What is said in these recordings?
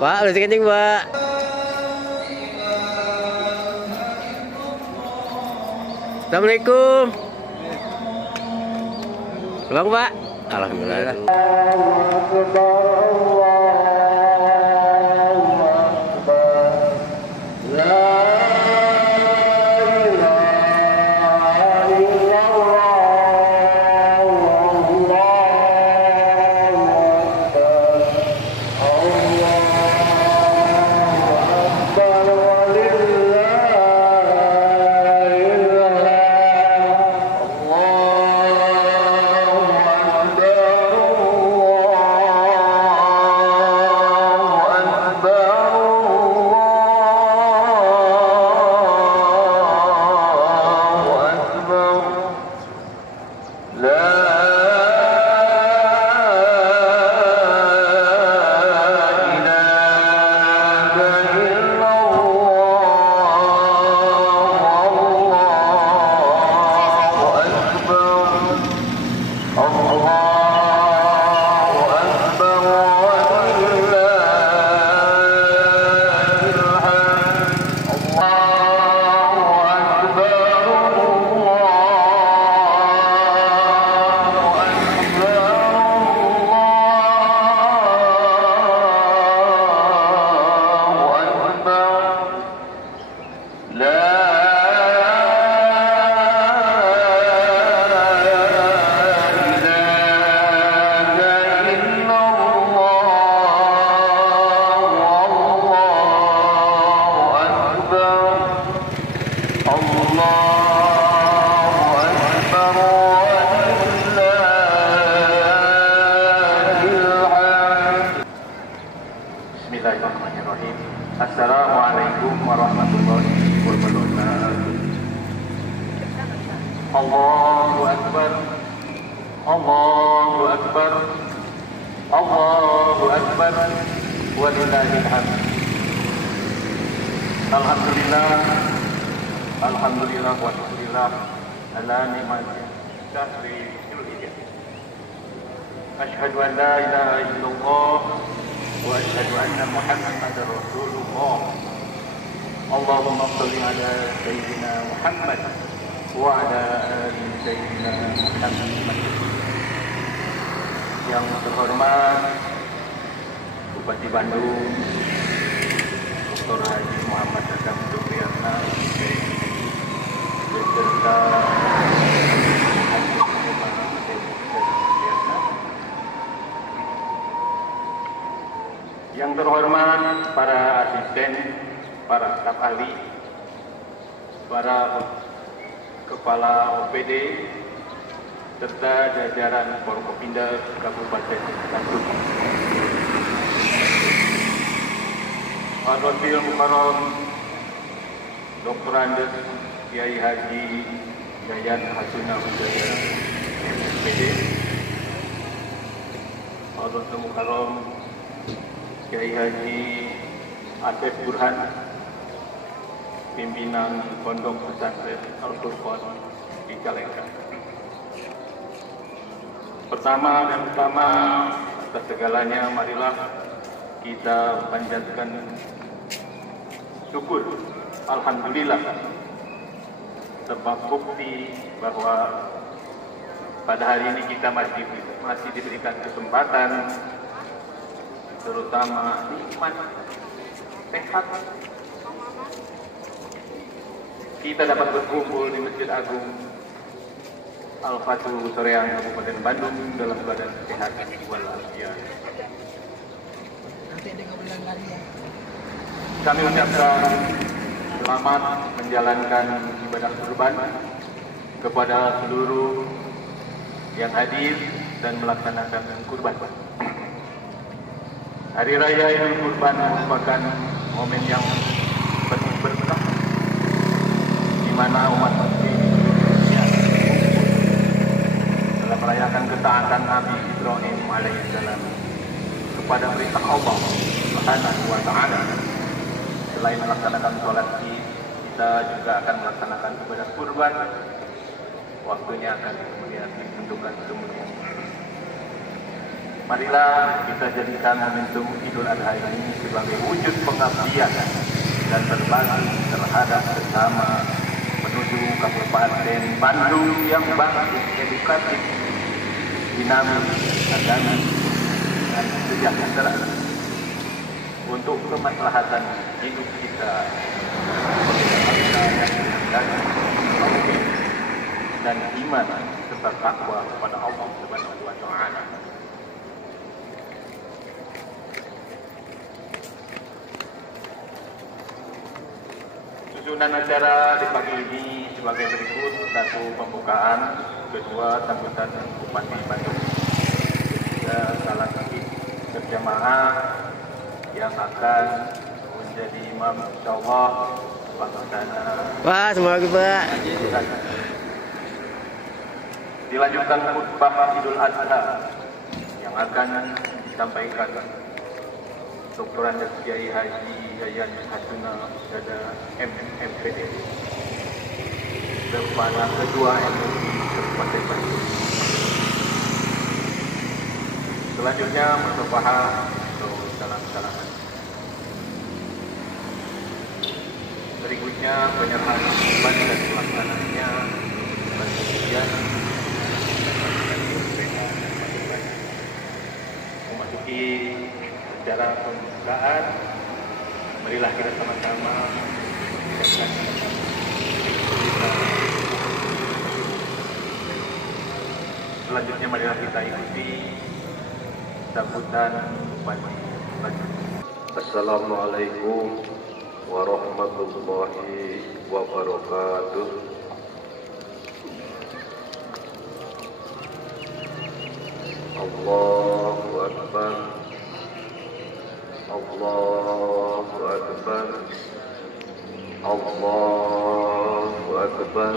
Pak, udah kencing, Pak. Assalamualaikum. Bang, Pak. Alhamdulillah. Bismillahirrahmanirrahim. Assalamualaikum warahmatullahi wabarakatuh. Allahu Akbar. Allahu Akbar. Allahu Akbar. Walillahil hamd. Alhamdulillah. Alhamdulillah wa syukurillah ala ni'mati syahri Dzulhijjah. Asyhadu an la ilaha illallah wa asyhadu anna Muhammadar Rasulullah. Allahumma shalli ala sayyidina Muhammad wa ala ali sayyidina Muhammad. Yang terhormat Bupati Bandung Dr. Haji Muhammad Adam Supriyatna beserta yang terhormat para asisten, para staf ahli, para kepala OPD, serta jajaran Forkopimda Kabupaten Bandung. Al-Wakil Mukarram Dr. Andes Kiai Haji Yayan Hasuna Wijaya MPD, Al-Wakil Mukarram Kiai Haji Asep Burhan, pimpinan Pondok Pesantren Al-Furqan di Calengka. Pertama dan utama atas segalanya, marilah kita panjatkan syukur, alhamdulillah, sebab bukti bahwa pada hari ini kita masih diberikan kesempatan, terutama nikmat sehat, kita dapat berkumpul di Masjid Agung Al-Fatul Soreang Kabupaten Bandung dalam keadaan sehat walafiat. Kami ucapkan selamat menjalankan ibadah kurban kepada seluruh yang hadir dan melaksanakan kurban. Hari Raya Idul Kurban merupakan momen yang penuh berkah, di mana umat muslim dalam merayakan ketaatan Nabi Ibrahim alaihissalam kepada perintah Allah Subhanahu wa Ta'ala. Selain melaksanakan sholat Id, kita juga akan melaksanakan ibadah kurban. Waktunya akan kemudian ditentukan semua. Marilah kita jadikan momentum Idul Adha ini sebagai wujud pengabdian dan berbagi terhadap sesama menuju Kabupaten Bandung yang bagus, edukatif, dinamis, agamis, dan sejahtera untuk kemaslahatan hidup kita dan iman serta takwa kepada Allah Subhanahu wa Ta'ala. Susunan acara di pagi ini sebagai berikut: satu, pembukaan; kedua, sambutan Bupati Bandung; ketiga, salat id berjamaah yang akan menjadi imam insyaallah pelaksana. Wah, semoga Pak. Dilanjutkan khutbah Idul Adha yang akan disampaikan Dr. Andes Kiai Haji Yayan Hasuna Dada MPD kepada Ketua MUI Kabupaten Bandung. Selanjutnya musyawarah atau salam-salaman. Berikutnya penyerahan beban dan pelaksanaannya kemudian memasuki acara pembukaan. Marilah kita sama-sama selanjutnya marilah kita ikuti sambutan Bupati Bandung. Assalamualaikum warahmatullahi wabarakatuh. Allahu Akbar, Allahu Akbar, Allahu Akbar.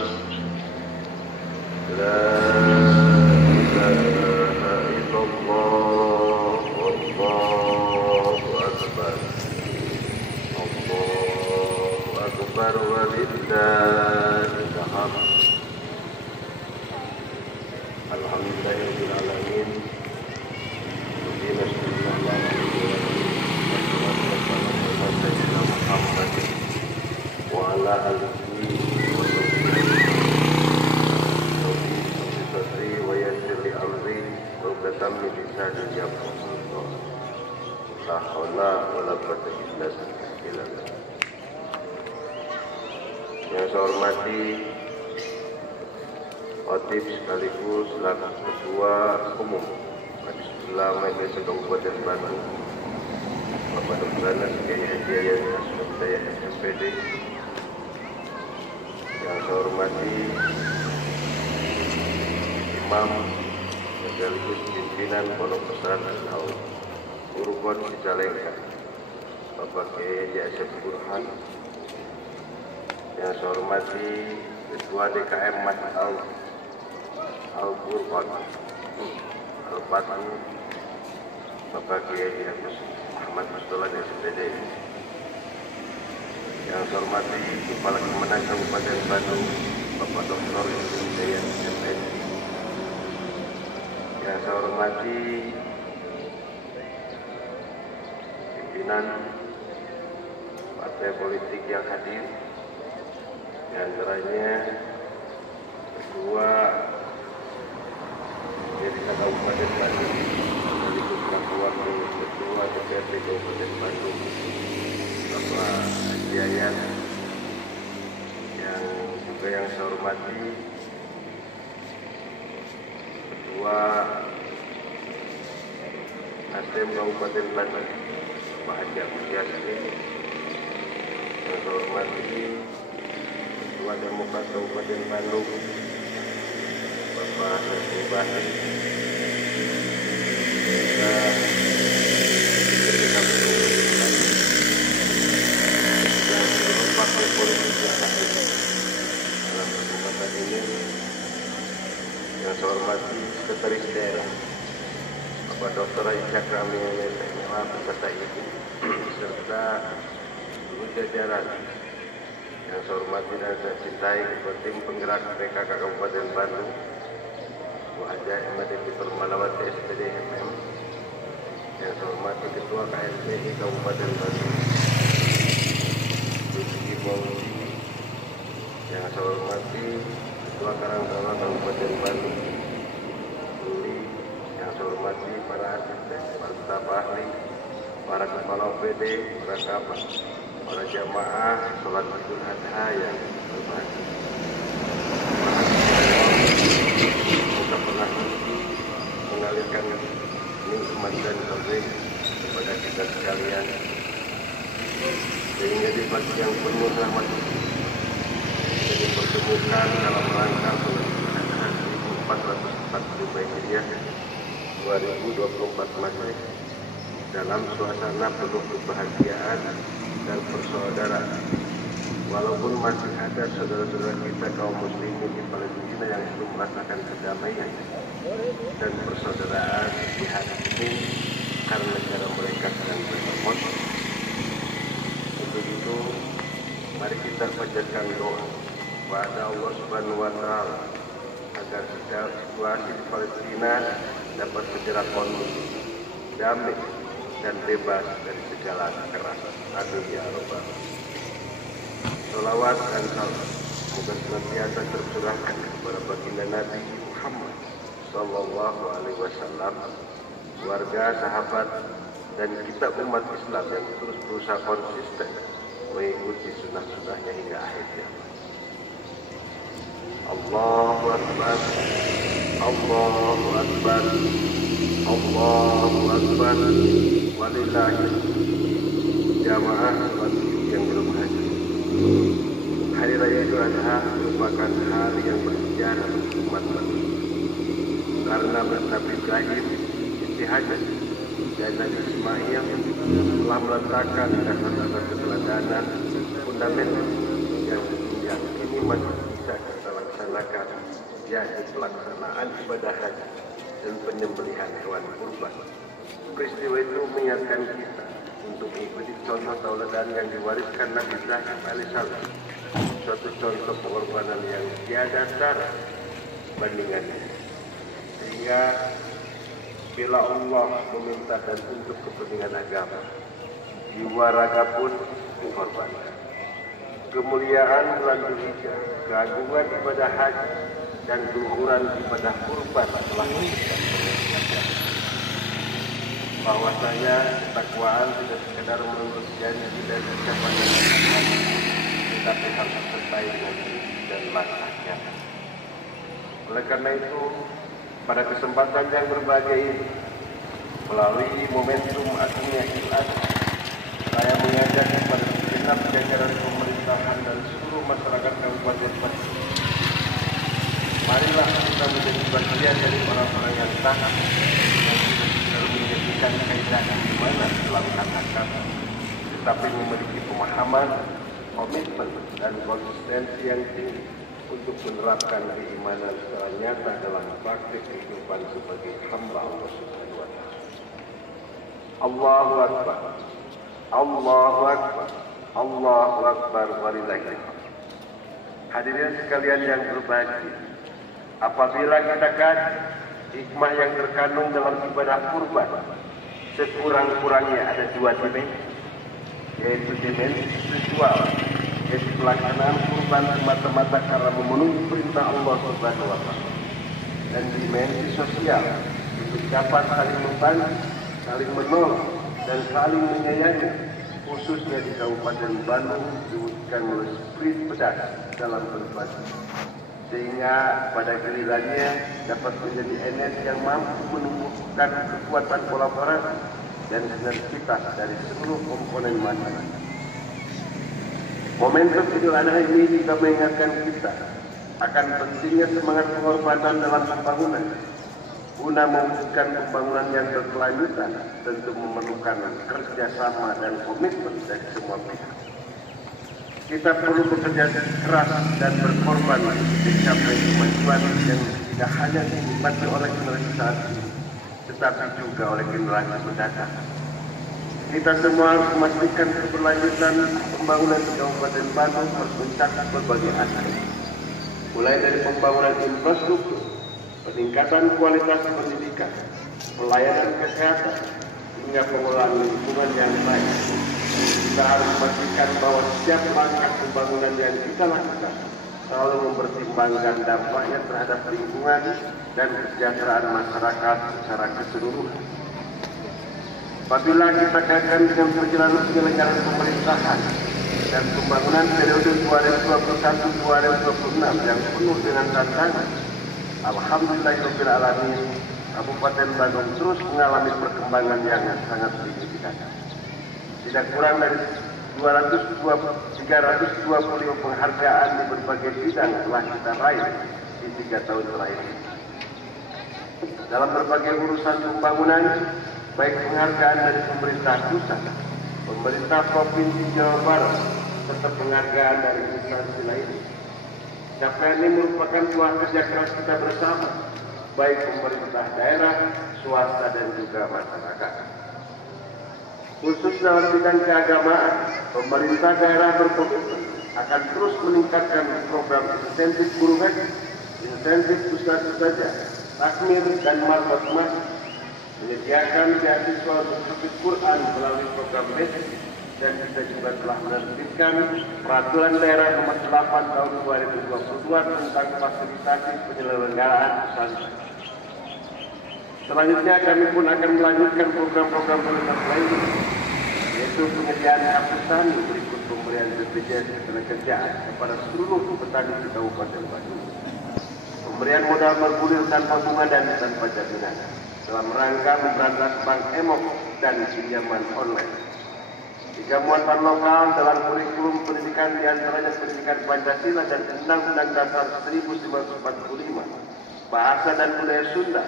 La ilaha illallah, Allahu Akbar, Allahu Akbar, walillahil hamd. Alhamdulillahirabbil alamin. Wa ala alihi wa sahbihi wa yassir li amri wa qadam li lisani yafqahu qawli. La haula wa la quwwata illa billah. Yang saya hormati Khatib sekaligus selaku Ketua Umum Majelis Ulama Indonesia Kabupaten Bandung, Bapak Dr. Andes Kiai Haji Yayan Hasuna Dada MPD. Yang saya hormati Imam sekaligus pimpinan Pondok Pesantren Al-Qur'an Cicalengka, Bapak Kiai Haji Asep Burhan. Yang saya hormati Ketua DKM Masjid Al-Qur'an Al-Fatih, Bapak Kiai Agus Muhammad Mustola SPD. Yang saya hormati Kepala Kemenang Kabupaten Bandung, Bapak Dr. Hidayat MPD. Yang saya hormati pimpinan partai politik yang hadir, di antaranya Ketua DPRD Kabupaten Bandung, sekaligus selaku Wakil Ketua DPRD Kabupaten Bandung, Bapak Haji Yayan. Yang juga yang saya hormati Ketua Nasdem Kabupaten Bandung, Pak Haji Agus Yasmin. Yang saya hormati Ketua Demokrat Kabupaten Bandung, Bapak Nasir Bahri. Dan partai politik yang hadir dalam kesempatan ini. Yang saya hormati Sekretaris Daerah Bapak Dr. Aisyah Krami MMA beserta ibu serta seluruh jajaran. Yang saya hormati dan saya cintai Ketua Tim Penggerak PKK Kabupaten Bandung, Bu Haja Ahmad Fitur Malawati SPD MM, Yang saya hormati Ketua KSPI Kabupaten Bandung, Rizky Maudi. Yang saya hormati Ketua Karangtaruna Kabupaten Bandung, Luli. Yang saya hormati para asisten, para staf ahli, para kepala OPD, para kabak, para jamaah sholat Idul Adha yang berbahagia. Semoga pernah mengalirkan nikmat dan taufik kepada kita sekalian, sehingga di pagi yang penuh rahmat kita dipertemukan dalam rangka bulan Adha 1445 Hijriah 2024 Masehi dalam suasana penuh kebahagiaan dan persaudaraan. Walaupun masih ada saudara-saudara kita kaum muslimin di Palestina yang belum merasakan kedamaian dan persaudaraan di hari ini karena negara mereka sedang berkembang. Untuk itu, mari kita panjatkan doa kepada Allah Subhanahu wa Ta'ala agar situasi di Palestina dapat segera kondusif, damai dan bebas dari segala kekerasan. Amin ya Rabbal alamin. Salawat dan salam semoga senantiasa tercurahkan kepada baginda Nabi Muhammad Sallallahu Alaihi Wasallam, keluarga, sahabat, dan kita umat Islam yang terus berusaha konsisten mengikuti sunnah-sunnahnya hingga akhirnya. Allahu Akbar, Allahu Akbar, Allahu Akbar, walillahil jamaah sholat yang berbahagia. Hari Raya Idul Adha merupakan hari yang bersejarah bagi umat manusia. Karena Nabi Ibrahim istihajat dan Nabi Ismail telah meletakkan dasar-dasar keteladanan fundamental yang kini masih bisa kita laksanakan, yaitu pelaksanaan ibadah haji dan penyembelihan hewan kurban. Peristiwa itu mengingatkan kita untuk mengikuti contoh tauladan yang diwariskan Nabi Ibrahim alaihissalam, suatu contoh pengorbanan yang tiada tara bandingannya. Sehingga bila Allah meminta dan untuk kepentingan agama, jiwa raga pun dikorbankan. Kemuliaan bulan Dzulhijjah, keagungan ibadah haji, dan keluhuran ibadah kurban telah menunjukkan bahwasanya ketakwaan tidak sekedar menuntut janji dan ucapan yang benar, tetapi harus disertai dengan dan langkah nyata. Oleh karena itu, pada kesempatan yang berbahagia ini, melalui momentum agungnya Idul Adha, saya mengajak kepada segenap jajaran pemerintahan dan seluruh masyarakat Kabupaten Bandung, marilah kita menjadi bagian dari orang-orang yang taat dan menjadikan kaidah di mana dalam kata-kata, tetapi memiliki pemahaman, komitmen, dan konsistensi yang tinggi untuk menerapkan keimanan secara nyata dalam praktik kehidupan sebagai hamba Allah Subhanahu wa Ta'ala. Allahu Akbar, Allahu Akbar, Allahu Akbar, walillahil hamd. Hadirin sekalian yang berbahagia, apabila kita kaji hikmah yang terkandung dalam ibadah kurban, sekurang-kurangnya ada dua dimensi, yaitu dimensi spiritual, yaitu pelaksanaan kurban semata-mata karena memenuhi perintah Allah Subhanahu wa Ta'ala, dan dimensi sosial, itu dapat saling membantu, saling menolong, dan saling menyayangi, khususnya di Kabupaten Bandung diwujudkan oleh spirit pedas dalam berbagi, sehingga pada gilirannya dapat menjadi energi yang mampu menumbuhkan kekuatan kolaborasi dan sinergitas dari seluruh komponen masyarakat. Momentum Idul Adha ini juga mengingatkan kita akan pentingnya semangat pengorbanan dalam pembangunan. Guna mewujudkan pembangunan yang berkelanjutan tentu memerlukan kerjasama dan komitmen dari semua pihak. Kita perlu bekerja keras dan berkorban untuk mencapai kemajuan yang tidak hanya dinikmati oleh generasi saat ini, tetapi juga oleh generasi mendatang. Kita semua harus memastikan keberlanjutan pembangunan di Kabupaten Bandung harus mencakup berbagai aspek, mulai dari pembangunan infrastruktur, peningkatan kualitas pendidikan, pelayanan kesehatan, hingga hingga pengelolaan lingkungan yang baik. Kita harus memastikan bahwa setiap langkah pembangunan yang kita lakukan selalu mempertimbangkan dampaknya terhadap lingkungan dan kesejahteraan masyarakat secara keseluruhan. Apabila kita kaitkan dengan perjalanan penyelenggaraan pemerintahan dan pembangunan periode 2021-2026 yang penuh dengan tantangan, alhamdulillahirobbilalamin, Kabupaten Bandung terus mengalami perkembangan yang sangat signifikan. Tidak kurang dari 325 penghargaan di berbagai bidang telah kita raih di 3 tahun terakhir. Dalam berbagai urusan pembangunan, baik penghargaan dari pemerintah pusat, pemerintah Provinsi Jawa Barat, serta penghargaan dari instansi lainnya. Capaian ini merupakan buah kerja keras kita bersama, baik pemerintah daerah, swasta, dan juga masyarakat. Khusus dalam bidang keagamaan, pemerintah daerah berkomitmen akan terus meningkatkan program insentif guru ngaji, insentif ustadz saja, takmir dan marbat, menyediakan beasiswa untuk studi Quran melalui program basic, dan kita juga telah menerbitkan Peraturan Daerah Nomor 8 Tahun 2022 tentang fasilitasi penyelenggaraan pesantren. Selanjutnya kami pun akan melanjutkan program-program prioritas lainnya, yaitu penyediaan kartu tani berikut pemberian BPJS Ketenagakerjaan kepada seluruh petani di Kabupaten Bandung, pemberian modal bergulir tanpa bunga dan tanpa jaminan dalam rangka memberantas bank emok dan pinjaman online. 3 muatan lokal dalam kurikulum pendidikan diantaranya pendidikan Pancasila dan Undang-Undang Dasar 1945, bahasa dan budaya Sunda,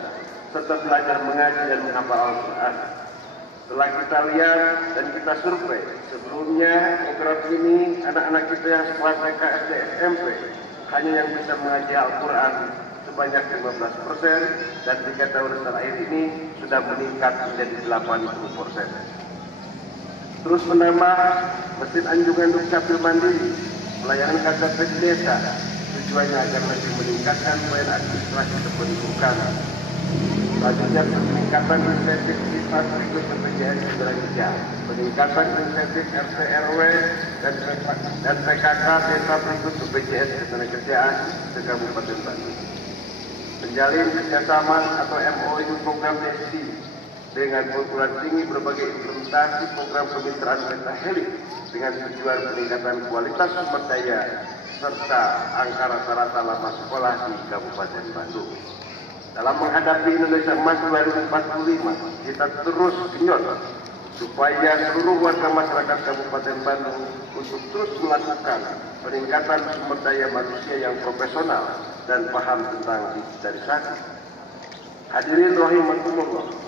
serta belajar mengaji dan menghafal Al-Quran. Setelah kita lihat dan kita survei, sebelumnya program ini anak-anak kita yang sekolah TK, SD, SMP hanya yang bisa mengaji Al-Quran sebanyak 15%, dan 3 tahun terakhir ini sudah meningkat menjadi 80%. Terus menambah mesin anjungan dukcapil mandiri, pelayanan KTP di desa, tujuannya agar lebih meningkatkan poin administrasi kependudukan. Selanjutnya peningkatan insentif siswa berikut BPJS Ketenagakerjaan, peningkatan insentif RT RW dan PKK desa berikut BPJS Ketenagakerjaan di Kabupaten Bandung. Menjalin kerjasama atau MOU program DESI dengan perguruan tinggi berbagai implementasi program kemitraan pentahelik dengan tujuan peningkatan kualitas sumber daya serta angka rata-rata lama sekolah di Kabupaten Bandung. Dalam menghadapi Indonesia Emas 2045, kita terus genjot supaya seluruh warga masyarakat Kabupaten Bandung untuk terus melakukan peningkatan sumber daya manusia yang profesional dan paham tentang digitalisasi. Hadirin rahimakumullah.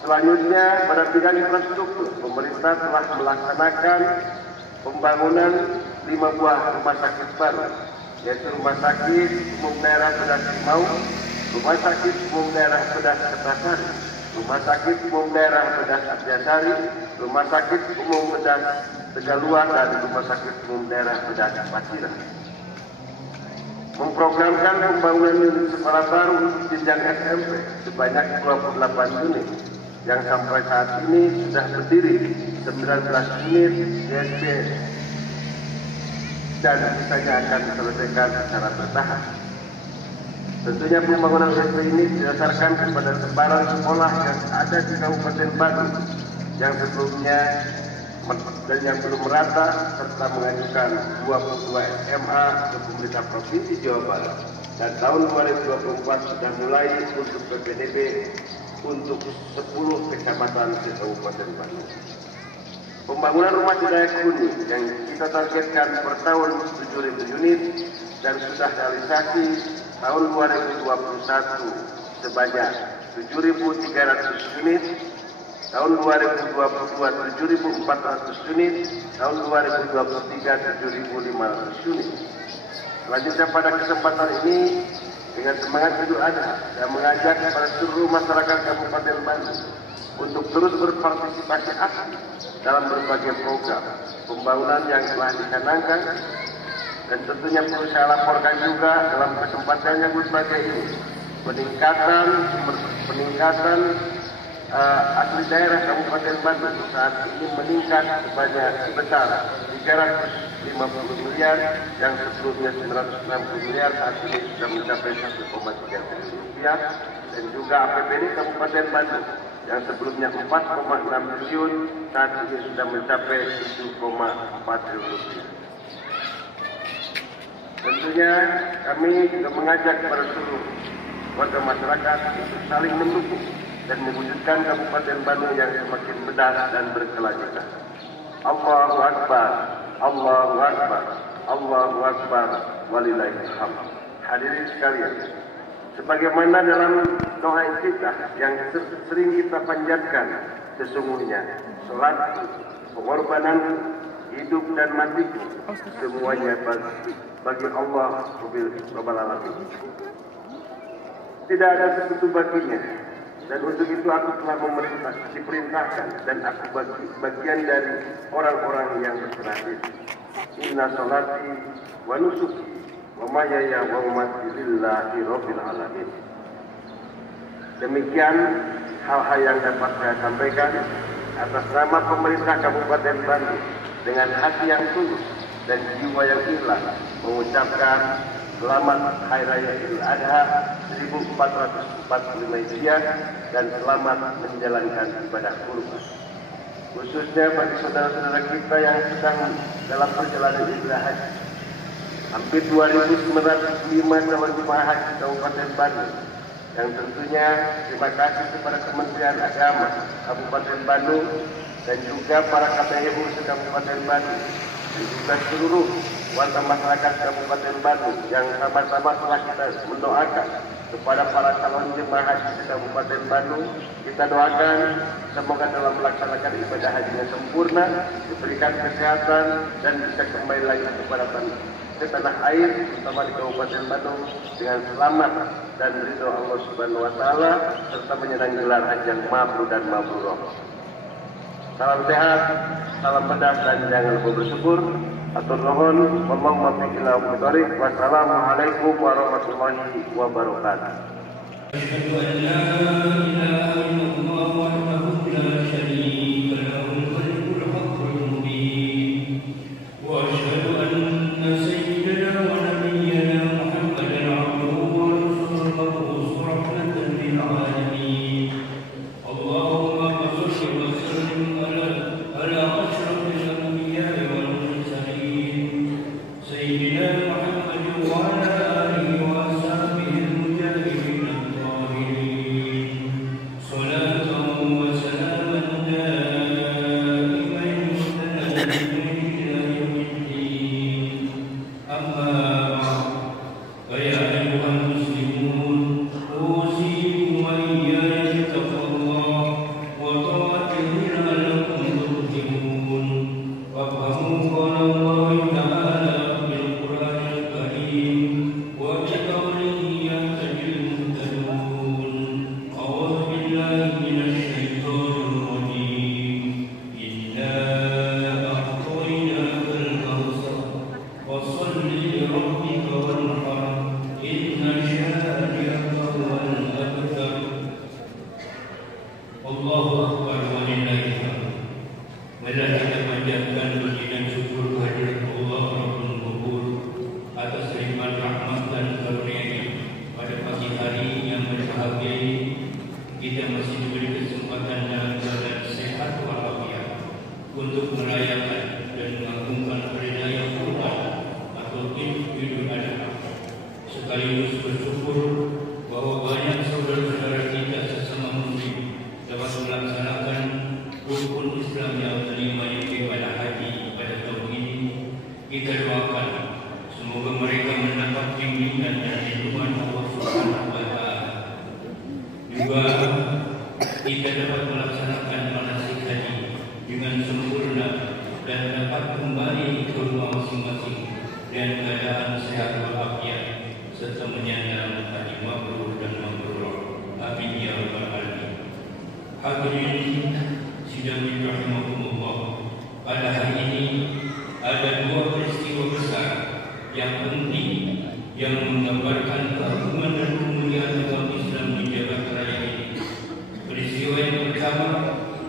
Selanjutnya, pada bidang infrastruktur, pemerintah telah melaksanakan pembangunan 5 buah rumah sakit baru, yaitu Rumah Sakit Umum Daerah Bedah Mau, Rumah Sakit Umum Daerah Bedah Kertasari, Rumah Sakit Umum Daerah Bedah Arjasari, Rumah Sakit Umum Bedah Tegaluar, dan Rumah Sakit Umum Daerah Bedah Paciran. Memprogramkan pembangunan unit sekolah baru jenjang SMP sebanyak 28 unit, yang sampai saat ini sudah berdiri 19 unit SD dan sisanya akan diselesaikan secara bertahap. Tentunya pembangunan SD ini didasarkan kepada sebaran sekolah yang ada di Kabupaten Bandung yang sebelumnya dan yang belum merata, serta mengajukan 22 SMA ke pemerintah Provinsi Jawa Barat, dan tahun 2024 sudah mulai untuk PPDB untuk 10 kecamatan di Kabupaten Bandung. Pembangunan rumah daya kuning yang kita targetkan per tahun 7.000 unit dan sudah realisasi tahun 2021 sebanyak 7.300 unit, tahun 2022 7.400 unit, tahun 2023 7.500 unit. Selanjutnya pada kesempatan ini, dengan semangat Idul Adha, saya mengajak kepada seluruh masyarakat Kabupaten Bandung untuk terus berpartisipasi aktif dalam berbagai program pembangunan yang telah dicanangkan, dan tentunya perlu saya laporkan juga dalam kesempatan yang berbagai ini peningkatan asli daerah Kabupaten Bandung saat ini meningkat sebesar 350 miliar, yang sebelumnya 960 miliar saat ini sudah mencapai 1,3 triliun rupiah, dan juga APBD Kabupaten Bandung yang sebelumnya 4,6 triliun saat ini sudah mencapai 7,4 triliun rupiah. Tentunya kami juga mengajak kepada seluruh warga masyarakat untuk saling mendukung dan mewujudkan Kabupaten Bandung yang semakin benar dan berkelanjutan. Allahu Akbar, Allahu Akbar, Allahu Akbar, walillahilhamd. Hadirin sekalian, sebagaimana dalam doa kita yang sering kita panjatkan, sesungguhnya salat, pengorbanan hidup dan matiku semuanya bagi Allah Rabbul Alamin. Tidak ada sekutu baginya, dan untuk itu aku telah diperintahkan dan aku bagian dari orang-orang yang berserah diri. Inna salati wa nusuki wa mahyaya wa mamati lillahi rabbil alamin. Demikian hal-hal yang dapat saya sampaikan atas nama pemerintah Kabupaten Bandung dengan hati yang tulus dan jiwa yang ikhlas mengucapkan selamat Hari Raya Idul Adha 1445 Hijriah dan selamat menjalankan ibadah kurban. Khususnya bagi saudara-saudara kita yang sedang dalam perjalanan ibadah haji. Hampir 2.905 calon jemaah haji Kabupaten Bandung, yang tentunya terima kasih kepada Kementerian Agama Kabupaten Bandung dan juga para KPU Kabupaten Bandung dan juga seluruh warga masyarakat Kabupaten Bandung yang sama-sama telah kita mendoakan kepada para calon jemaah haji di Kabupaten Bandung. Kita doakan semoga dalam melaksanakan ibadah hajinya sempurna, diberikan kesehatan dan bisa kembali lagi ke tanah air, terutama di Kabupaten Bandung dengan selamat dan ridho Allah Subhanahu Wa Taala serta menyenangi gelar haji yang mabrur dan mabrurah. Salam sehat, salam pedas dan jangan lupa bersyukur. Atur nuhun, wallahu muwaffiq ila aqwamit thoriq. Wassalamualaikum warahmatullahi wabarakatuh. Asyhadu an la ilaha illallah wahdahu la syarika lahu al-mulkul haqqul mubin. Wa asyhadu anna sayyidana wa nabiyyana Muhammadan abduhu wa rasuluhu rahmatan lil alamin. Allahumma shalli wa sallim ala asyrafil anbiya'i wal Sayyidina Muhammad wa ala alihi wa sahbihi al-mujahidin al-tahirin. Salatan wa salaman daiman mutanabiyin ila yaumiddin. Amma ba'd. Ya ayyuhal muslimun, usikum wa iyaya bittaqwallah wa ta'atihi la'allakum tuflihun. Wafhamu qala Allah ta'ala untuk merayakan dan mengagungkan hari raya Kurban atau Idul Adha, sekaligus bersyukur bahwa banyak saudara-saudara kita sesama Muslim dapat melaksanakan rukun Islam yang kelima yaitu ibadah haji pada tahun ini. Kita doakan semoga mereka mendapat bimbingan dan lindungan Allah Subhanahu Wa Taala. Juga kita dapat melaksanakan manasik haji dengan sempurna dan dapat kembali ke rumah masing-masing dengan keadaan sehat walafiat serta menyandang haji mabrur dan mabrurah. Amin ya rabbal alamin. Hadirin sidang rahimakumullah, pada hari ini ada dua peristiwa besar yang penting yang menggambarkan keagungan dan kemuliaan umat Islam di jagat raya ini. Peristiwa Peristiwa yang pertama,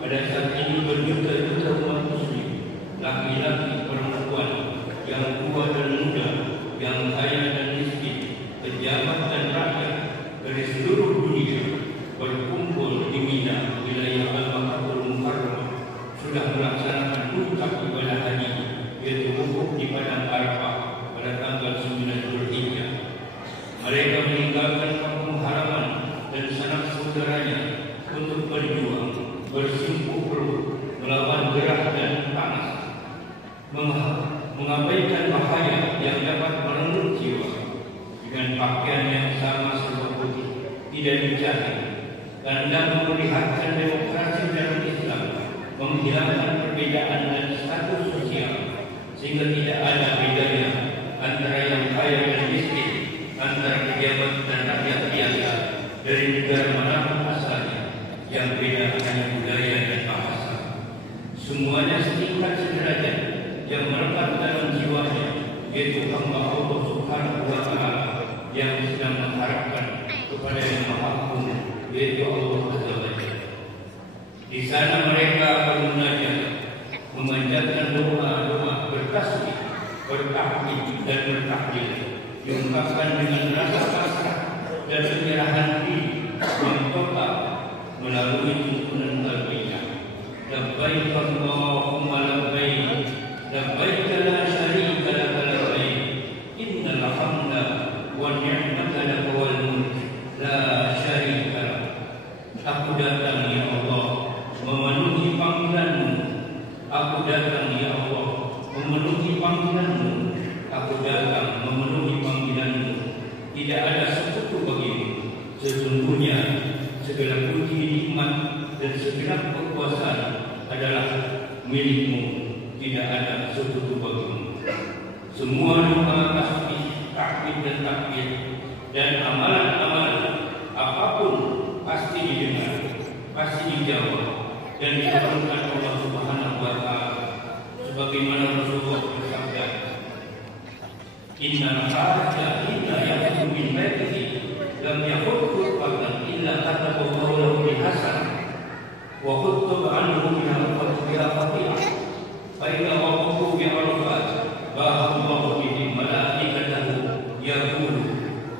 pada saat ini berjuta-juta umat muslim, laki-laki, perempuan, yang tua dan muda, yang kaya dan miskin, pejabat dan rakyat dari seluruh dunia berkumpul di Mina, wilayah Al-Makkatul Mukarramah, sudah melaksanakan puncak ibadah haji, yaitu wukuf di padang Arafah pada tanggal 9 Zulhijjah. Mereka meninggalkan kampung halaman dan sanak saudaranya untuk berjuang, bersimpuh perut melawan gerah dan panas, mengabaikan bahaya yang dapat merenggut jiwa. Dengan pakaian yang sama serba putih, tidak dijahit, tanda memperlihatkan demokrasi dalam Islam, menghilangkan perbedaan dan status sosial, sehingga tidak ada bedanya antara yang kaya dan miskin, antara pejabat dan rakyat biasa, dari negara manapun asalnya. Yang beda hanya budaya dan bahasa. Semuanya setingkat sederajat, yang melekat dalam jiwanya, yaitu hamba Allah Subhanahu wa Ta'ala yang sedang mengharapkan kepada Yang Maha Agung, yaitu Allah Azza wa Jalla. Di sana mereka bermunajat, memanjatkan doa-doa, bertasbih, bertahmid dan bertahlil, diungkapkan dengan rasa pasrah dan penyerahan diri yang total melalui tuntunan talbiyah. Labbaik Allahumma labbaik, labbaik la syarika lak labbaik, innal hamda wan ni'mata lak wal mulk la syarika lak. Aku datang ya Allah memenuhi panggilan-Mu. Aku datang ya Allah memenuhi panggilan-Mu. Aku datang memenuhi panggilan-Mu. Tidak ada sekutu bagimu. Sesungguhnya segala puji, nikmat dan segenap kekuasaan adalah milik-Mu. Tidak ada sekutu bagimu. Semua doa, tasbih, tahmid dan takbir dan amalan-amalan apapun pasti didengar, pasti dijawab dan dikabulkan Allah Subhanahu wa Ta'ala. Sebagaimana Rasulullah bersabda, Innal hajja illa yakhruju min baitihi lam yakhruj qatan illa katabahu lahu bihasan wa khutba anhu min al-qati'ah fa inna waqafu bi arafat ba'athallahu bihi malaikatahu yaqulu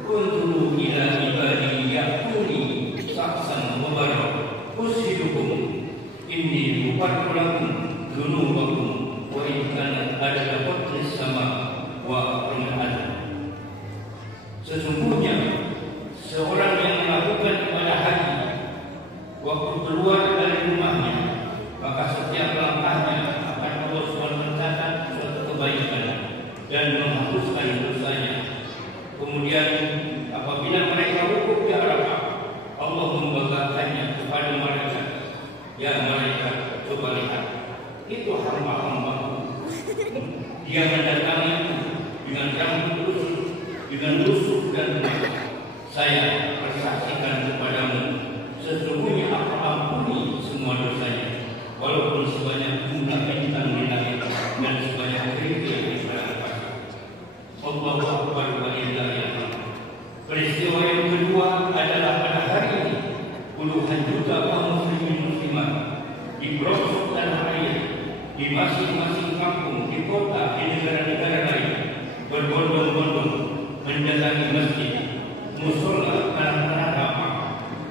kuntu ila ibadi yaquli sa'san wa barak ushidukum inni mufarriqu lakum dhunubakum wa in kana ada qatlis sama wa qur'an. Sesungguhnya seorang yang melakukan ibadah haji waktu keluar dari rumahnya, maka setiap langkahnya akan Allah SWT mencatat suatu kebaikan dan menghapuskan dosanya. Kemudian apabila mereka wukuf di Arafah, Allah membanggakannya kepada mereka. Ya mereka, coba lihat, itu hamba-hamba. Dia mendatangi dengan rambut lusuk, dengan lusuk dan emas. Saya persaksikan kepadamu, sesungguhnya aku ampuni semua dosanya, walaupun sebanyak jumlah bintang di langit dan sebanyak kerikil di padang pasir. Allahu Akbar wa lillahi alhamd. Peristiwa yang kedua adalah pada hari ini puluhan juta kaum muslimin muslimat di pelosok tanah air, di masing-masing kampung, di kota, di negara-negara lain berbondong-bondong mendatangi masjid, musola, tanah-tanah lapang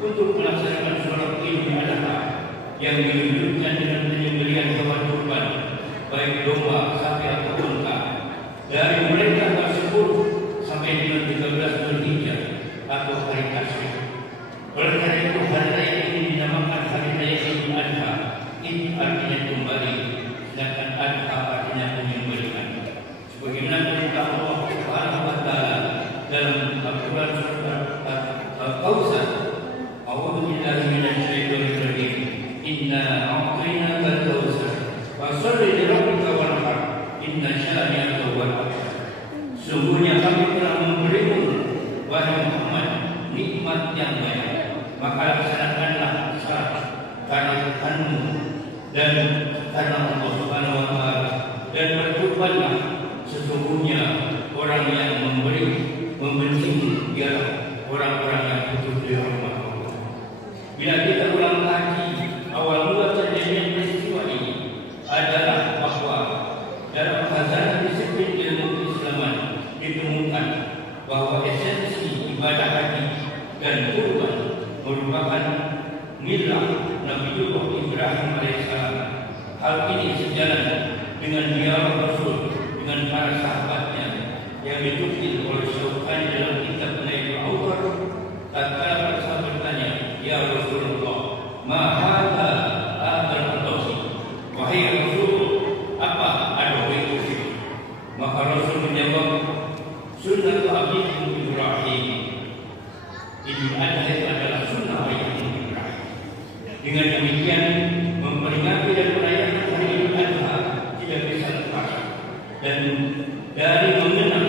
untuk melaksanakan sholat Idul Adha yang diwujudkan dengan penyembelihan hewan kurban, baik domba, sapi atau unta, dari mulai tanggal 10 sampai dengan 13 Zulhijjah atau hari Tasyrik. Oleh karena itu hari raya ini dinamakan hari raya Idul Adha. Id artinya kembali, sedangkan Adha artinya penyembelihan. Sebagaimana perintah Allah Subhanahu wa Ta'ala dalam Al-Quran surat Al-Kautsar, A'udzu billahi minasy syaithanir rajim. Inna a'tainaka al-kautsar fasholli li rabbika wanhar inna syani'aka huwal abtar. Sungguhnya kami telah memberimu wahai Muhammad nikmat yang banyak, maka laksanakanlah salat karena Tuhanmu dan karena Allah Subhanahu wa Ta'ala, dan berkurbanlah. Sesungguhnya orang yang membenci ialah orang-orang yang putus dari rahmat Allah. Bila kita ulang haji ditemukan bahwa esensi ibadah haji dan kurban merupakan milah Nabiullah Ibrahim alaihissalam. Hal ini sejalan dengan dialog Rasul dengan para sahabatnya yang ditukil oleh Syaukhani dalam kitab Nailul Awtar. Tatkala para sahabat bertanya, "Ya Rasulullah, ma hadza al-qadasi?" Wahai Rasul, apa ada itu? Maka Rasul menjawab, "Sunnah abikum Ibrahim." Idul Adha adalah sunnah ayahmu Ibrahim. Dengan demikian, memperingati dan merayakan hari Idul Adha tidak bisa lepas dan dari mengenal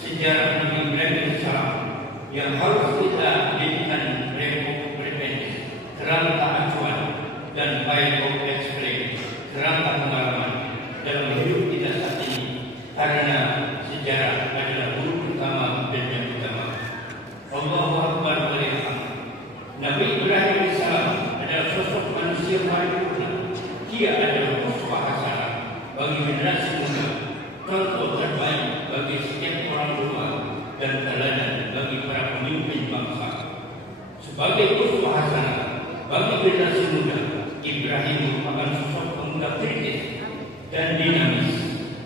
sejarah Nabi Ibrahim alaihissalam yang harus kita jadikan referensi, kerangka acuan dan pride of experience, kerangka pengalaman dalam hidup kita saat ini, karena sejarah adalah guru utama dan yang utama. Allahu Akbar walilhamd. Nabi Ibrahim alaihissalam adalah sosok manusia paripurna. Dia adalah uswah hasanah bagi generasi muda, contoh terbaik bagi setiap orang tua dan teladan bagi para pemimpin bangsa. Sebagai uswah hasanah bagi generasi muda, Ibrahim merupakan sosok pemuda kritis dan dinamis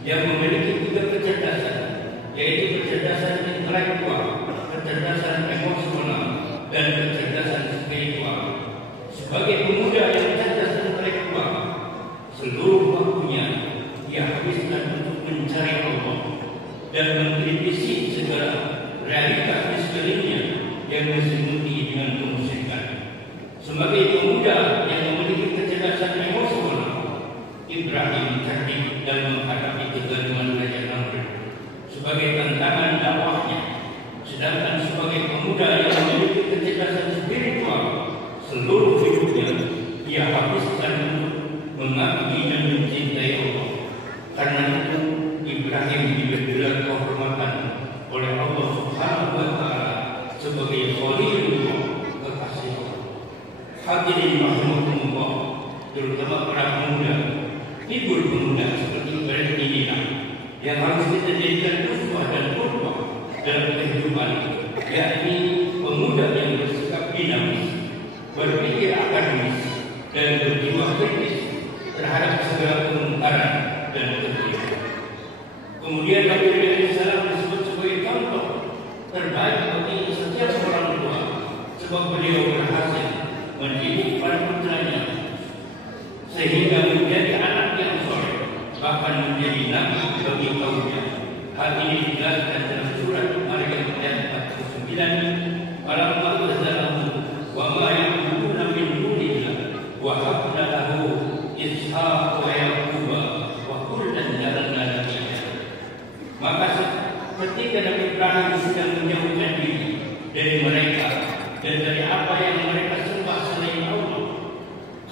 yang memiliki tiga kecerdasan, yaitu kecerdasan intelektual, kecerdasan emosional, dan kecerdasan spiritual. Sebagai pemuda yang cerdas intelektual, seluruh waktunya ia habiskan untuk mencari Allah dan mengkritisi segala realitas di sekelilingnya yang diselimuti dengan kemusyrikan. Sebagai pemuda yang memiliki kecerdasan emosional, Ibrahim cerdik dalam menghadapi kegaduhan Raja Namrud sebagai tantangan dakwahnya. Sedangkan sebagai pemuda yang memiliki kecerdasan spiritual, seluruh hidupnya ia habiskan untuk mengabdi dan mencintai Allah. Karena itu Ibrahim diberi gelar kehormatan oleh Allah Subhanahu wa Ta'ala sebagai Khalilullah, kekasih Allah. Hadirin rahimakumullah, terutama para pemuda, ibu pemuda seperti Ibrahim inilah yang harus kita jadikan uswah dan qudwah dalam kehidupan, yakni pemuda yang bersikap dinamis, berpikir akademis, dan berjiwa kritis terhadap segala kemungkaran dan kebaikan. Kemudian Nabi Ibrahim alaihissalam disebut sebagai contoh terbaik bagi setiap orang tua, sebab beliau berhasil mendidik para putranya sehingga menjadi anak yang soleh, bahkan menjadi nabi bagi kaumnya. Hal ini dijelaskan dalam surat Maryam ayat 49, "Falamma tazalahu wa ma ya'buduna min dunillah wa habna lahu Ishaq wa Yaqub wa kullan ja'alna nabiyya." Maka ketika Nabi Ibrahim sedang menjauhkan diri dari mereka dan dari apa yang mereka sembah selain Allah,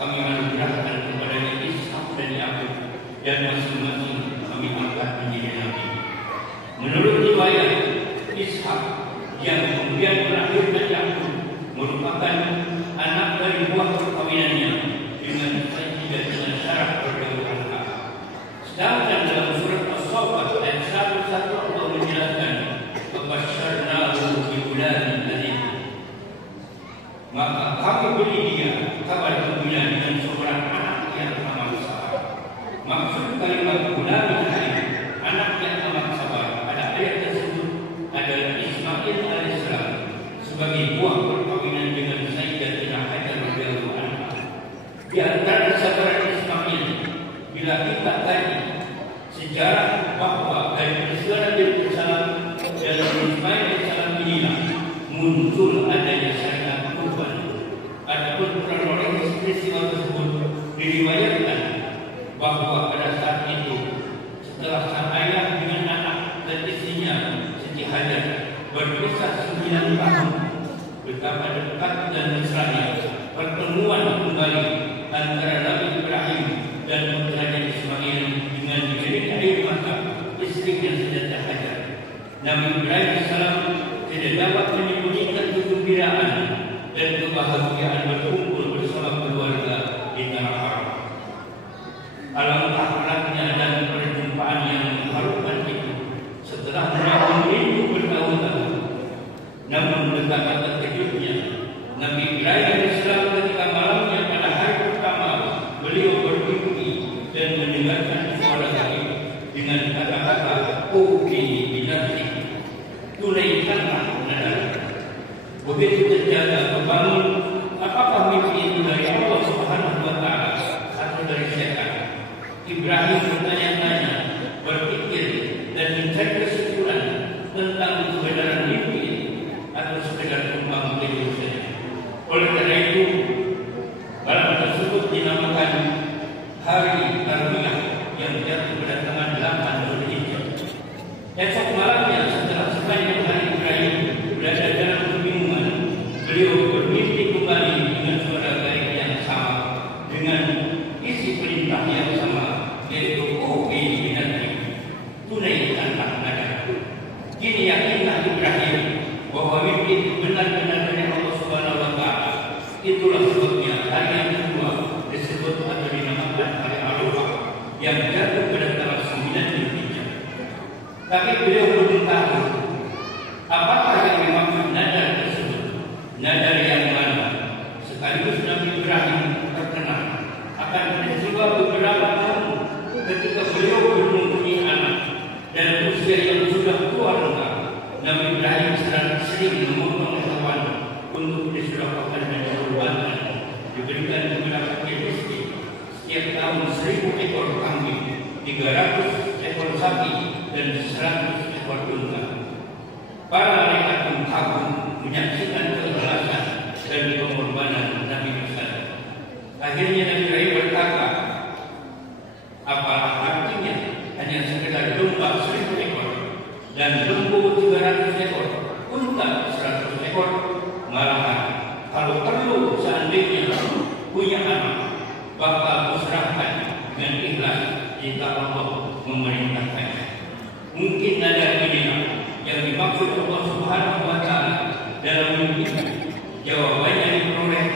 kami anugerahkan kepadanya Ishaq dan Yaqub, dan masing-masing kami angkat menjadi nabi. Menurut riwayat, Ishaq yang kemudian melahirkan Yaqub merupakan anak dari buah perkawinannya dengan Sayyidah dengan syarat pergaulan hak. Sedangkan dalam surat As-Saffat ayat 1 Allah menjelaskan, "Fabasyarnahu bi-ghulamin alim." Maka kami beri dia kabar gembira dengan seorang anak yang amat sabar. Maksud kalimat gulamin alim, anak yang amat sabar, pada ayat tersebut adalah Ismail alaihissalam sebagai buah perkawinan dengan Sayyidatina Hajar radhiyallahu anha. Di antara kesabaran Ismail, bila kita tadi sejarah bahwa dari Islam dan Islam dan Ismail alaihissalam inilah muncul adanya syariat kurban. Adapun kronologis peristiwa tersebut diriwayatkan bahwa pada saat itu, setelah sang ayah dengan anak dan istrinya Siti Hajar berpisah 9 tahun, betapa dekat dan mesranya pertemuan kembali antara Nabi Ibrahim dan putranya Ismail dengan diiringi air mata istrinya Sayyidah Hajar. Nabi Ibrahim alaihissalam tidak dapat menyembunyikan kegembiraan dan kebahagiaan berkumpul bersama keluarga di tanah haram. Alangkah hangatnya dan perjumpaan yang mengharukan itu setelah mereka nadar. Begitu terjaga membangun, apakah mimpi itu dari Allah Subhanahu wa Ta'ala atau dari setan? Ibrahim bertanya-tanya, berpikir dan mencari kesimpulan tentang kebenaran mimpi atau sekedar tumpang tindih saja. Oleh karena itu, malam tersebut dinamakan Hari Tarwiyah yang jatuh pada tanggal 8 Dzulhijjah. Esok malamnya setelah sepanjang hari Ibrahim berada dalam kebingungan, beliau bermimpi kembali dengan suara gaib yang sama, dengan isi perintah yang sama, yaitu binati, tunaikan nada. Kini yakinlah Ibrahim bahwa mimpi itu benar-benar dari Allah Subhanahu wa Ta'ala. Itulah sebabnya hari yang kedua disebut atau dinamakan hari Arafah yang jatuh pada tanggal 9 Dzulhijjah. Tapi beliau belum tahu apakah yang dimaksud nadar tersebut, nadar yang mana. Sekaligus Nabi Ibrahim terkenal akan peristiwa beberapa tahun ketika beliau belum mempunyai anak dan usia yang sudah tua renta. Nabi Ibrahim sering memotong hewan untuk disedekahkan dan dikurbankan, diberikan kepada fakir miskin. Setiap tahun 1000 ekor kambing, 300 ekor sapi dan 100 ekor unta. Para malaikat pun kagum menyaksikan keikhlasan dan pengorbanan Nabi Musa. Akhirnya Nabi Ibrahim berkata, apa artinya hanya sekedar domba 1000 ekor dan lembu 300 ekor, unta 100 ekor? Malahan kalau perlu seandainya punya anak, bakal serahkan dengan ikhlas jika Allah memerintahkannya. Mungkin ada ini yang dimaksud Allah Subhanahu wa Ta'ala dalam mimpi. Jawabannya diperoleh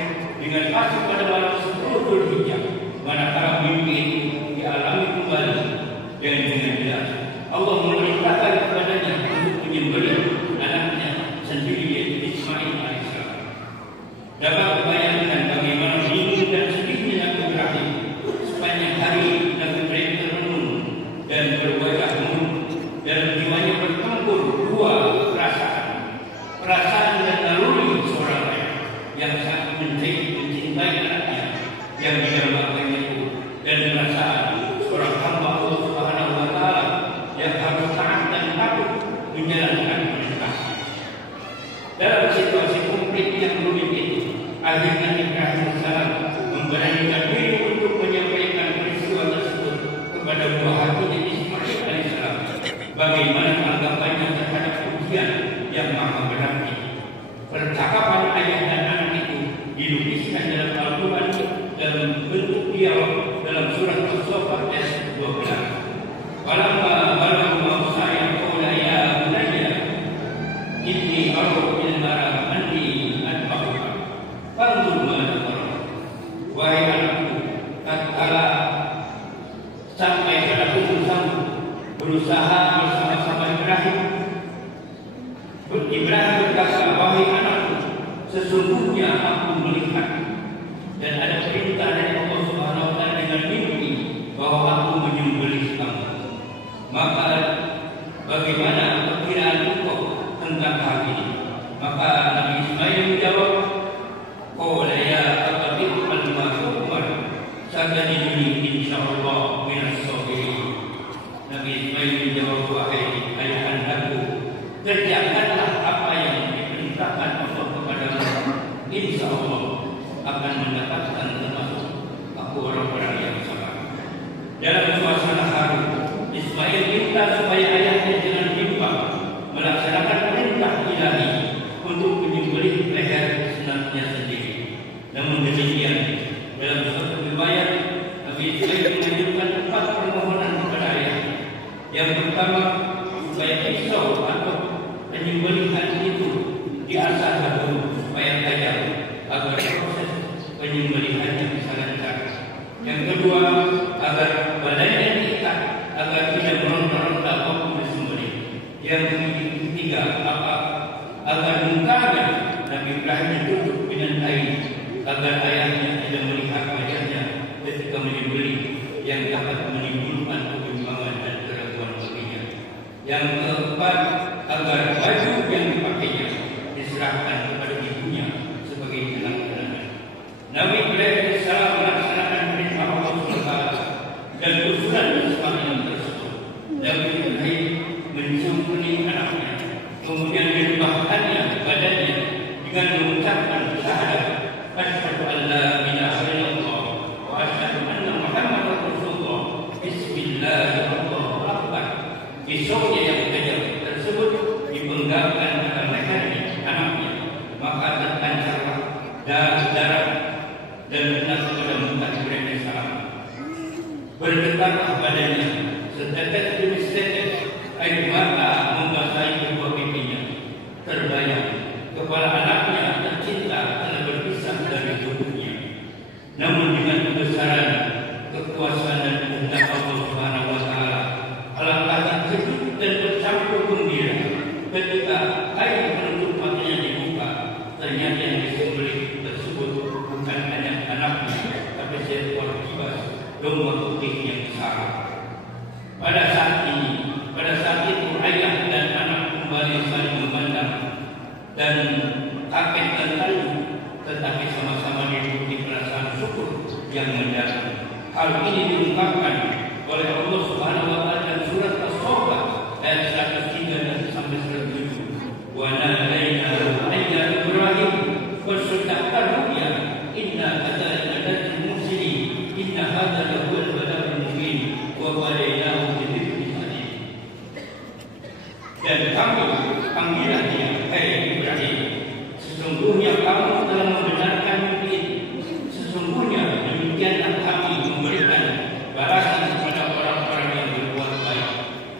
dengan masuk pada malam 10 Dzulhijjah, manakala mimpi itu dialami kembali dan dengan jelas Allah memerintahkan kepadanya untuk menyembelih anaknya sendiri, yaitu Ismail alaihissalam. Dapat dibayangkan bagaimana bingung dan sedihnya Nabi Ibrahim sepanjang hari. Nabi Ibrahim termenung dan berwajah murung, dan jiwanya bertempur dua perasaan dan naluri seorang ayah yang sangat mencintai anaknya yang didambakannya itu, dan perasaan seorang hamba Allah Subhanahu wa Ta'ala yang harus taat dan takut menjalankan perintahnya. Dalam situasi konflik yang rumit itu, akhirnya Ibrahim AS memberanikan diri untuk menyampaikan peristiwa tersebut kepada buah hatinya Ismail alaihissalam. Bagaimana tanggapannya terhadap ujian yang maha berat ini? Percakapan ayah dan anak itu dilukiskan dalam Al-Quran dalam bentuk dialog dalam surat As-Saffat ayat 12. Walamma Musa yaqulu ya bunayya inni aru bil manam anni adbahuka fanzur ma tara. Wahai anakku, tatkala sampai pada urusan berusaha bersama-sama Ibrahim berkata, wahai anakku, sesungguhnya aku melihat dan ada perintah dari Allah Subhanahu wa Ta'ala dengan mimpi bahwa aku menyembelih kamu. Maka bagaimana perkiraan engkau tentang hal ini? Maka Nabi Ismail menjawab, qala ya abati ma tu'mar satajiduni insyaallah minas sabirin. Nabi Ismail menjawab, wahai ayah anakku, kerjakanlah apa yang diperintahkan Allah kepadamu, insya Allah akan mendapatkan termasuk aku orang-orang yang sabar. Dalam suasana haru, Ismail minta supaya ayahnya jangan bimbang melaksanakan perintah ilahi untuk menyembelih leher senangnya sendiri. Namun demikian, dalam suatu riwayat, Nabi Ismail mengajukan 4 permohonan kepada ayahnya. Yang pertama, supaya pisau atau penyembelihan itu diasah dahulu supaya tajam agar proses penyembelihannya bisa lancar. Yang kedua, agar badannya diikat agar tidak meronta-ronta waktu disembelih. Yang ketiga, agar mukanya Nabi Ibrahim ditutup dengan kain agar ayahnya tidak melihat wajahnya ketika menyembelih yang dapat menimbulkan kebimbangan dan keraguan baginya. Yang keempat, agar baju yang dipakainya lebih baik mencium kuning anaknya, kemudian dilebahkannya badannya dengan mengucapkan syahadat asyhadu an la ilaha illallah wa asyhadu anna muhammadar rasulullah bismillahirrahmanirrahim akbar. Besoknya yang kejam tersebut dipenggapkan akan lehernya anaknya, maka terpancarlah darah dan kena kepada muka Ibrahim salam. Bergetarlah badannya, setetes demi setetes air mata membasahi kedua pipinya. Terbayang kepala anaknya tercinta telah berpisah dari tubuhnya. Namun dengan kebesaran, kekuasaan dan kehendak Allah Subhanahu wa taala, alangkah terkejut dan bercampur gembira ketika air penutup matanya dibuka. Ternyata yang disembelih tersebut bukan hanya anaknya, tapi seekor kibas domba putih yang besar. Pada saat itu ayah dan anak kembali saling memandang dan kaget dan takjub, tetapi sama-sama diikuti perasaan syukur yang mendalam. Hal ini diungkapkan oleh Allah Subhanahu wa taala dalam surat As-Saffat ayat 103 dan sampai 107. Wa nadainahu ya Ibrahim fasadaqta ya inna kadzalika najzil muhsinin inna hadza lahuwal balaghul mubin wa hadainahu bidzikrin hakim. Dan kami panggilan dia, hai Ibrahim, sesungguhnya kamu telah membenarkan mimpi ini. Sesungguhnya demikianlah kami memberikan balasan kepada orang-orang yang berbuat baik.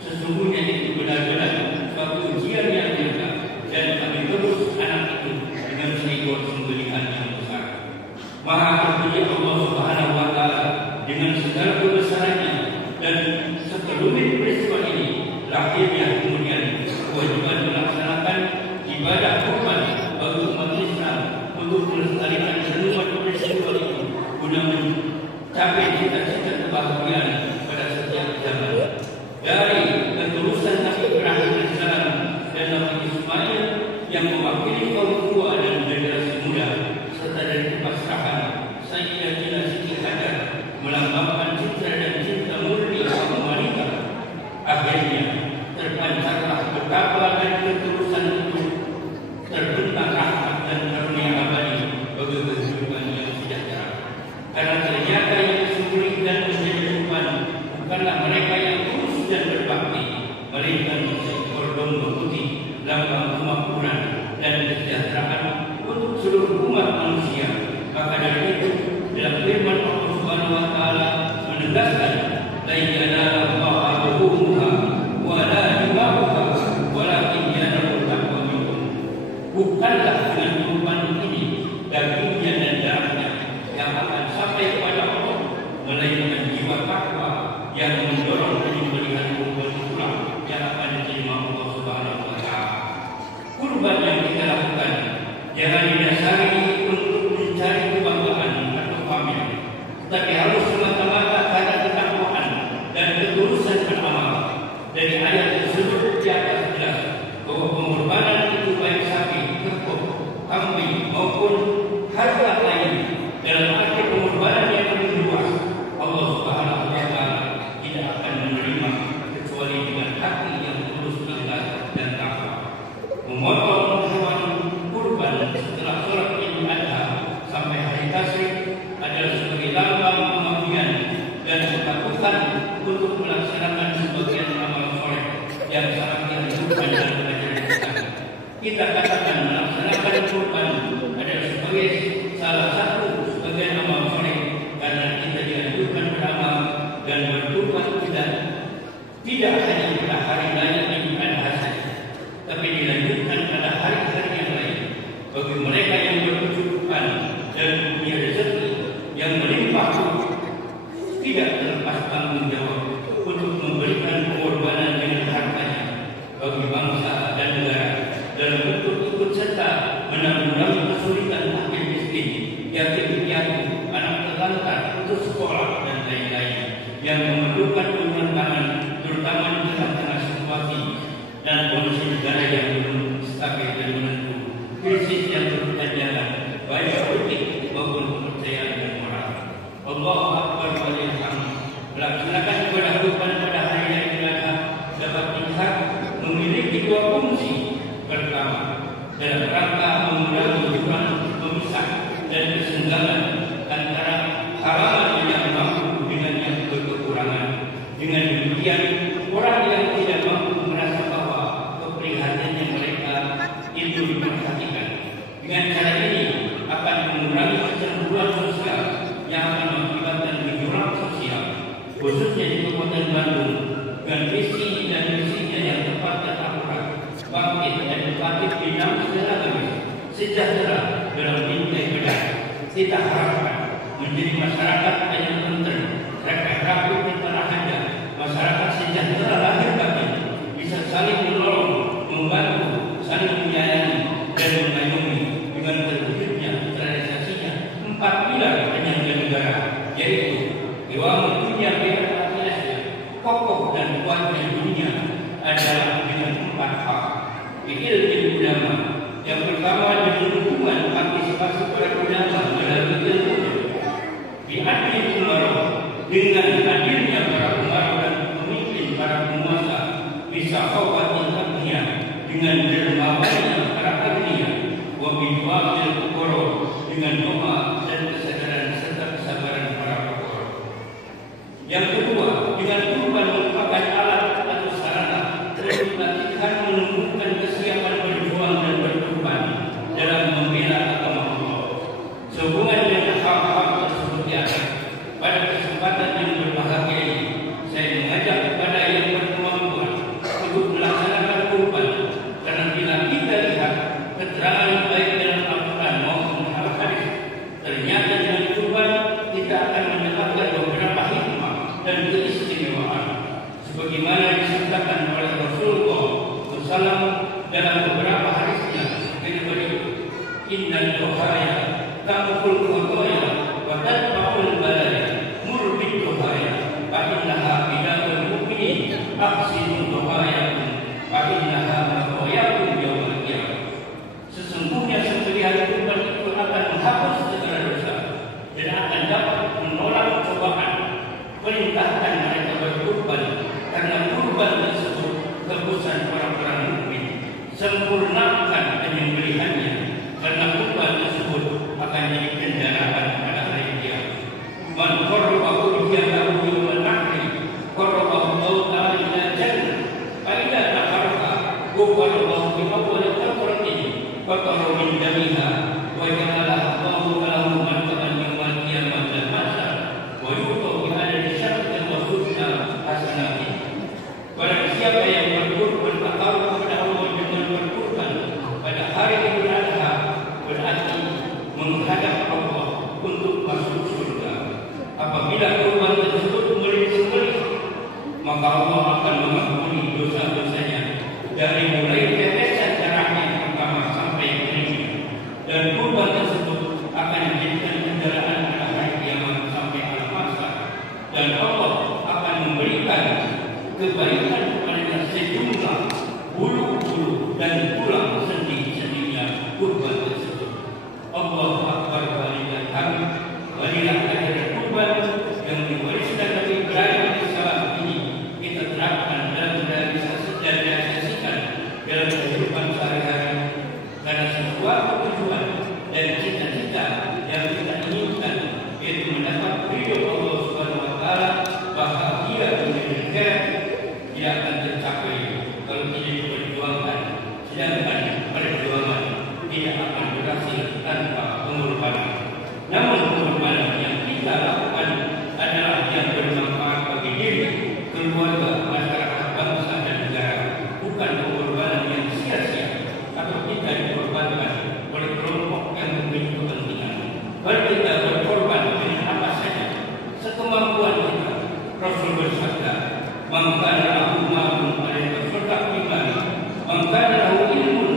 Sesungguhnya itu benar-benar suatu ujian yang nyata, dan kami terus anak itu dengan seekor sembelihan yang besar. Maha terpuji Allah Subhanahu wa taala dengan segala kebesarannya, dan sekelumit peristiwa ini lahirnya kemudian kewajiban melaksanakan ibadah kurban bagi umat Islam untuk melestarikan seluruh peristiwa itu guna mencapai cita-cita kebahagiaan pada setiap zaman. Dari keturusan Nabi Ibrahim AS dan Nabi Ismail yang mewakili kaum tua dan generasi muda, serta dari kepasrahan Sayyidatina Siti Hajar melambangkan citra dan cinta murni kaum wanita. Akhirnya terpancarlah betapa dari keturusan itu terbentang rahmat dan karunia abadi bagi kehidupan yang sejahtera. Karena ternyata yang disembelih dan menjadi korban bukanlah mereka yang tulus dan berbakti, melainkan seekor domba putih, lambang kemakmuran dan kesejahteraan untuk seluruh umat manusia. Maka dari itu dalam firman Allah Subhanahu wa taala menegaskan la ilaha illallah wa la ilaha walakin yanalu taqwa minkum. Bukanlah dengan kurban ini dagingnya dan darahnya yang akan sampai kepada Allah, melainkan jiwa takwa yang mendorong penyembelihan kurban itulah yang akan diterima Allah Subhanahu wa taala. Kurban yang kita lakukan jangan didasari untuk mencari kebanggaan atau pamer, tapi harus semata-mata karena ketakwaan dan ketulusan beramal. Dari ayat tersebut di atas jelas bahwa pengorbanan itu baik sapi, kerbau, kambing maupun harta lain dalam arti pengorbanan yang lebih luas, Allah Subhanahu wa taala tidak akan menerima kecuali dengan hati yang tulus, ikhlas dan takwa. Memotong hewan kurban setelah sholat Idul Adha sampai hari Tasyrik adalah sebagai lambang pengabdian dan ketakutan untuk melaksanakan sebagian amal soleh yang sangat dianjurkan dalam ajaran Islam. Kita katakan melaksanakan kurban adalah sebagai salah satu sebagian amal soleh karena kita dianjurkan beramal dan berkurban tidak hanya pada hari raya Idul Adha saja, tapi dilanjutkan pada hari-hari yang lain. Bagi mereka yang berkecukupan dan punya rezeki yang melimpah tidak terlepas tanggung jawab untuk memberikan pengorbanan dengan hartanya bagi bangsa dan negara dalam bentuk ikut serta menanggulangi kesulitan fakir miskin, yatim piatu, anak terlantar, putus sekolah dan lain-lain yang memerlukan uluran tangan, terutama di tengah-tengah situasi dan kondisi negara yang belum stabil dan menentu, krisis yang terus berjalan, baik politik maupun kepercayaan dan moral. Allahu Akbar wa lillahi hamd. Melaksanakan ibadah kurban pada hari raya Idul Adha dalam rangka mengurangi jurang pemisah dan kesenjangan antara halaman yang mampu dengan yang berkekurangan. Dengan demikian, orang yang tidak mampu merasa bahwa keprihatinannya mereka itu diperhatikan. Dengan cara ini akan mengurangi kecemburuan sosial yang akan mengakibatkan gejolak sosial, khususnya di Kabupaten Bandung, dengan visi dan misinya yang tepat dan akurat, bangkit dan bangkit bidang sejahtera dalam bingkai bedah. Kita harapkan menjadi masyarakat yang tenang, rapi dan terahada, masyarakat sejahtera lahir batin, bisa saling menolong, membantu, saling menyayangi dan mengayomi dengan terwujudnya realisasinya 4 pilar penyangga negara, yaitu Dewan Dunia Biasa, kokoh dan kuatnya dunia adalah dengan 4 hak. Ilmu ulama yang pertama dengan dukungan partisipasi para ulama melalui ilmu, diadil umarah dengan hadirnya para umarah dan pemimpin para penguasa, bisa khawatir dunia dengan dermawannya para agniya, wabidu'atil kukoro dengan doa dan kesadaran serta kesabaran para kukoro. Yang kedua, dengan kurban merupakan alat atau sarana untuk melakukan menumbuhkan kesiapan berjuang dan berkorban dalam membela agama Allah. Sehubungan dengan hal-hal tersebut di atas, pada kesempatan yang berbahagia ini, saya mengajak kepada yang berkemampuan untuk melaksanakan kurban, karena bila kita lihat keterangan baik dalam Al-Quran maupun Al-Hadis, ternyata dengan kurban kita akan mendapatkan beberapa hikmah dan keistimewaan, sebagaimana disebutkan oleh Rasulullah SAW dalam beberapa hadisnya seperti berikut: Innal duhaya tamkul khotoya wa tadba'ul balaya murbid duhaya fa innaha bidakul mu'minin aqsidu duhaya fa innaha maqayakum yawmal qiyamah. Sesungguhnya sembelihan kurban itu akan menghapus segala dosa dan akan dapat menolak cobaan. Perintahkan mereka berkurban, karena kurban tersebut tebusan orang-orang mukmin. Sempurnakan penyembelihannya, karena kurban tersebut akan jadi kendaraan pada hari kiamat. Man qarrabahu yadahu yawmal nahri qarrabahu ta'ala ila jannah fa idza taharraqa qarrabahu bi awwal qaratin fa qarra min damiha wa ja'ala Allahu lahu martaban yawmal qiyamah dan masa wa yu'ta bi adadi syartin wa husna hasanatin. Barang siapa yang berkurban bertaruh kepada Allah dengan berkurban pada hari Idul Adha, berarti menghadap Allah untuk masuk surga. Apabila kurban tersebut disembelih, maka Allah akan mengampuni dosa-dosanya dari mulai tetesan darahnya yang pertama sampai yang kelima, dan kurban tersebut akan dijadikan kendaraan pada hari kiamat sampai al-mahsyar, dan Allah akan memberikan kebaikan kepada sejumlah bulu-bulu dan tulang sendi-sendinya kurban tersebut. Allahu Akbar walillahi hamd. Walilah ajaran kurban yang diwariskan dari Ibrahim alaihissalam ini kita terapkan dan realisasikan dalam kehidupan sehari-hari, karena sebuah tujuan dan cita-cita yang kita inginkan, yaitu mendapat ridho Allah Subhanahu wa taala, bahagia dunia dan akhirat, tidak akan tercapai kalau tidak diperjuangkan. Sedangkan perjuangan tidak akan berhasil tanpa pengorbanan. Namun pengorbanan yang kita lakukan adalah yang bermanfaat bagi diri, keluarga, masyarakat, bangsa dan negara, bukan pengorbanan yang sia-sia atau kita dikorbankan oleh kelompok yang memiliki kepentingan. Mari kita berkorban dengan apa saja, sekemampuan kita. Rasul bersabda, "Man kana lahu malun falyatasaddaq bihi, man kana lahu ilmun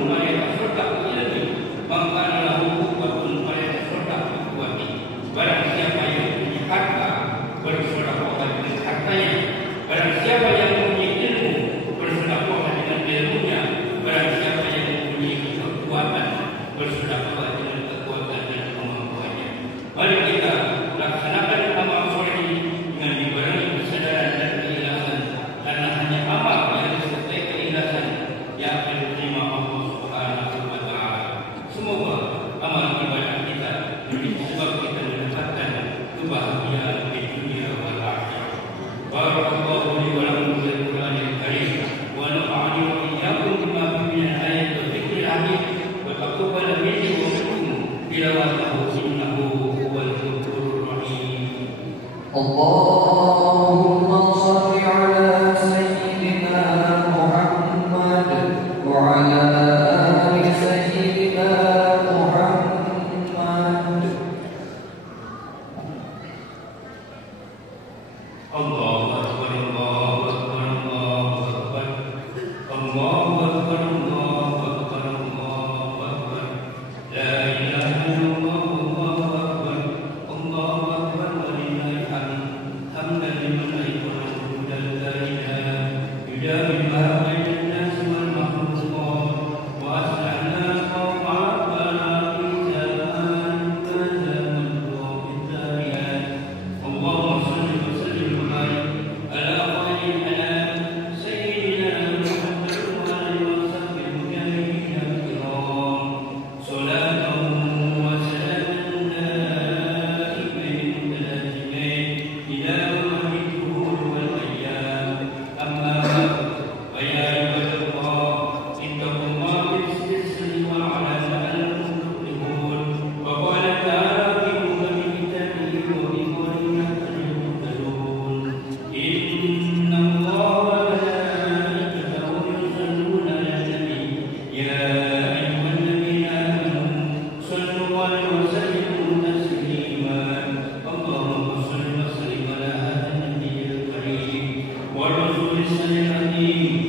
والرسول الصالح الأمين